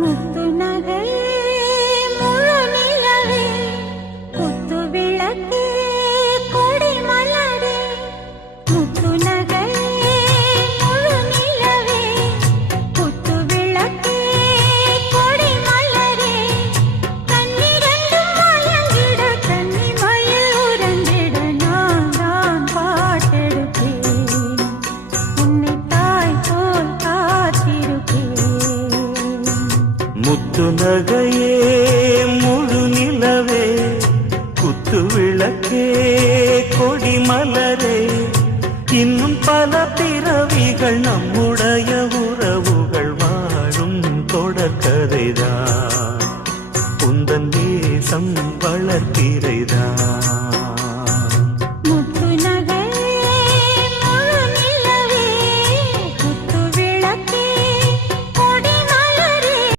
முத்து நகையே முழு நிலவே குத்து விளக்கே கொடி மலரே முத்து நகையே முழு நிலவே குத்து விளக்கே கொடி மலரே கண்ணிரண்டும் மயங்கிட கன்னி மயில் உறங்கிட நான் தான் பாட்டெடுப்பேன் உன்னை தாய் போல் காத்திருப்பேன் முத்து நகையே முழு நிலவே குத்து விளக்கே கொடி மலரே இன்னும் பல பிறவிகள் நம்முடைய உறவுகள் வாழும் தொடர்கதைதான் உந்தன் தேசம் வளர்த்திரைதான்